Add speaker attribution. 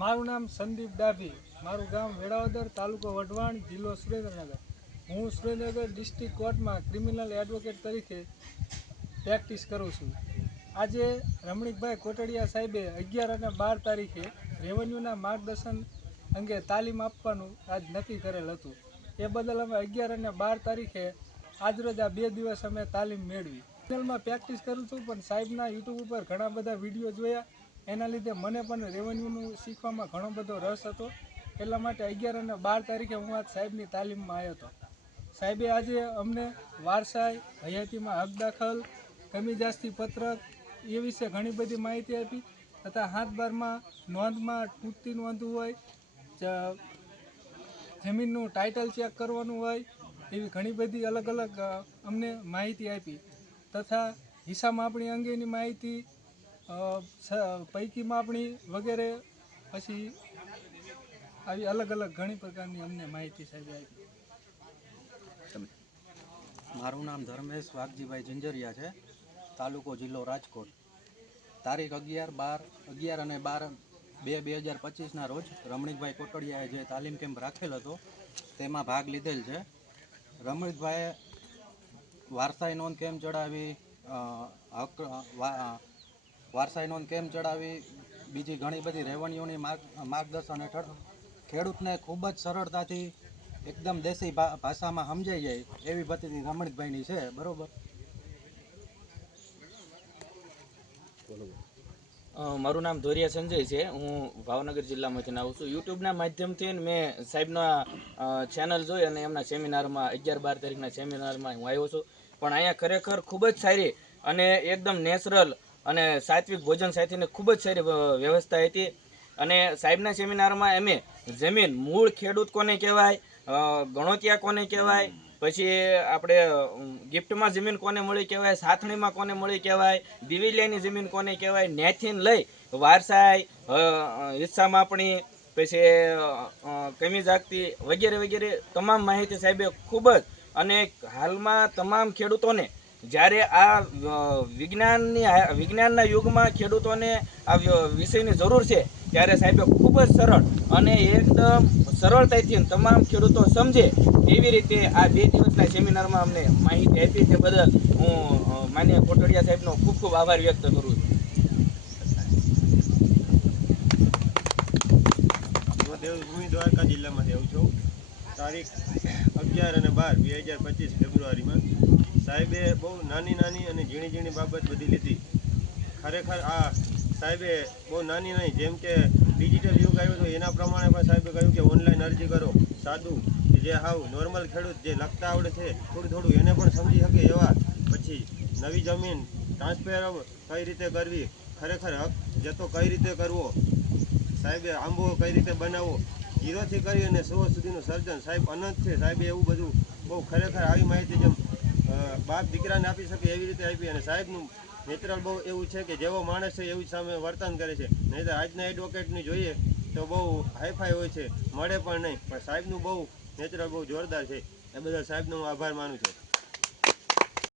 Speaker 1: મારું નામ સંદીપ ડાભી. મારું ગામ વેળાવદર તાલુકો વઢવાણ, જિલ્લો સુરેન્દ્રનગર. હું સુરેન્દ્રનગર ડિસ્ટ્રિક્ટ કોર્ટમાં ક્રિમિનલ એડવોકેટ તરીકે પ્રેક્ટિસ કરું છું. આજે રમણીકભાઈ કોટડિયા સાહેબે અગિયાર અને બાર તારીખે રેવન્યુના માર્ગદર્શન અંગે તાલીમ આપવાનું આજ નક્કી કરેલ હતું. એ બદલ અમે અગિયાર અને બાર તારીખે આજરોજ આ બે દિવસ અમે તાલીમ મેળવી. ચેનલમાં પ્રેક્ટિસ કરું છું, પણ સાહેબના યુટ્યુબ ઉપર ઘણા બધા વીડિયો જોયા. એના લીધે મને પણ રેવન્યુનું શીખવામાં ઘણો બધો રસ હતો. એટલા માટે અગિયાર અને બાર તારીખે હું આજ સાહેબની તાલીમમાં આવ્યો હતો. સાહેબે આજે અમને વારસાઈ, હયાતીમાં હક દાખલ, કમીજાસ્તી પત્રક એ વિશે ઘણી બધી માહિતી આપી તથા હાથ બારમાં નોંધમાં તૂટતી નોંધવું હોય જમીનનું ટાઇટલ ચેક કરવાનું હોય એવી ઘણી બધી અલગ અલગ અમને માહિતી આપી તથા હિસાબ માપણી અંગેની માહિતી પૈકી માપણી વગેરે પછી આવી અલગ અલગ ઘણી પ્રકારની અમને માહિતી સાહેબ આપી.
Speaker 2: મારું નામ ધર્મેશ વાઘજીભાઈ જંજરિયા છે. તાલુકો જિલ્લો રાજકોટ. તારીખ અગિયાર બાર, અગિયાર અને બાર બે બે હજાર પચીસના રોજ રમણીકભાઈ કોટડિયાએ જે તાલીમ કેમ્પ રાખેલ હતો, તેમાં ભાગ લીધેલ છે. રમણીકભાઈએ વારસાઈ નોંધ કેમ્પ ચડાવી? વારસાઈ નોંધ કેમ ચડાવી? બીજી ઘણી બધી રેવન્યુની માર્ગ, માર્ગદર્શન હેઠળ ખેડૂતને ખૂબ જ સરળતાથી એકદમ દેશી ભાષામાં સમજાઈ જાય એવી પદ્ધતિ રમણિકભાઈની છે, બરોબર?
Speaker 3: મારું નામ ધોરિયા સંજય છે. હું ભાવનગર જિલ્લામાંથી આવું છું. યુટ્યુબના માધ્યમથી મેં સાહેબના ચેનલ જોઈ અને એમના સેમિનારમાં, અગિયાર બાર તારીખના સેમિનારમાં હું આવ્યો છું. પણ અહીંયા ખરેખર ખૂબ જ સારી અને એકદમ નેચરલ અને સાત્વિક ભોજન સાથેની ખૂબ જ સારી વ્યવસ્થા હતી. અને સાહેબના સેમિનારમાં અમે જમીન, મૂળ ખેડૂત કોને કહેવાય ગણોતિયા કોને કહેવાય, પછી આપણે ગિફ્ટમાં જમીન કોને મળી કહેવાય, સાથણીમાં કોને મળી કહેવાય, દિવેલિયાની જમીન કોને કહેવાય, નેથીન લઈ વારસાઈ હિસ્સા માપણી, પછી કમી જાગતી વગેરે વગેરે તમામ માહિતી સાહેબે ખૂબ જ અને હાલમાં તમામ ખેડૂતોને જ્યારે આ વિજ્ઞાનની વિજ્ઞાનના યુગમાં ખેડૂતોને આ વિષયની જરૂર છે, ત્યારે સાહેબે ખૂબ જ સરળ અને એકદમ સરળતાથી તમામ ખેડૂતો સમજે એવી રીતે આ બે દિવસના સેમિનારમાં અમને માહિતી આપી તે બદલ હું માન્ય કોટડિયા સાહેબનો ખૂબ ખૂબ આભાર વ્યક્ત કરું છું.
Speaker 4: દેવભૂમિ દ્વારકા જિલ્લામાં રહેવું છું. તારીખ અગિયાર અને બાર બે હજાર પચીસ ફેબ્રુઆરીમાં. સાહેબે બહુ નાની નાની અને ઝીણી ઝીણી બાબત બધી લીધી. ખરેખર આ સાહેબે બહુ નાની નાની જેમ કે ડિજિટલ યુગ આવ્યો હતો એના પ્રમાણે પણ સાહેબે કહ્યું કે ઓનલાઈન અરજી કરો. સાદું જે હાવ નોર્મલ ખેડૂત જે લખતા આવડે છે, થોડું થોડું એને પણ સમજી શકે એવા. પછી નવી જમીન ટ્રાન્સફર કઈ રીતે કરવી? ખરેખર હક જતો કઈ રીતે કરવો? સાહેબે આંબો કઈ રીતે બનાવવો? ઝીરોથી કરી અને સો સુધીનું સર્જન સાહેબ અનંત છે. સાહેબે એવું બધું બહુ ખરેખર આવી માહિતી જેમ બાપ દીકરાને આપી શકે એવી રીતે આપી અને સાહેબનું નેચરલ બહુ એવું છે કે જેવો માણસ છે એવું સામે વર્તન કરે છે. નહીં તો આજના એડવોકેટની જોઈએ તો બહુ હાઈફાઈ હોય છે, મળે પણ નહીં. પણ સાહેબનું બહુ નેચરલ બહુ જોરદાર છે. એ બધા સાહેબનો હું આભાર માનું છું.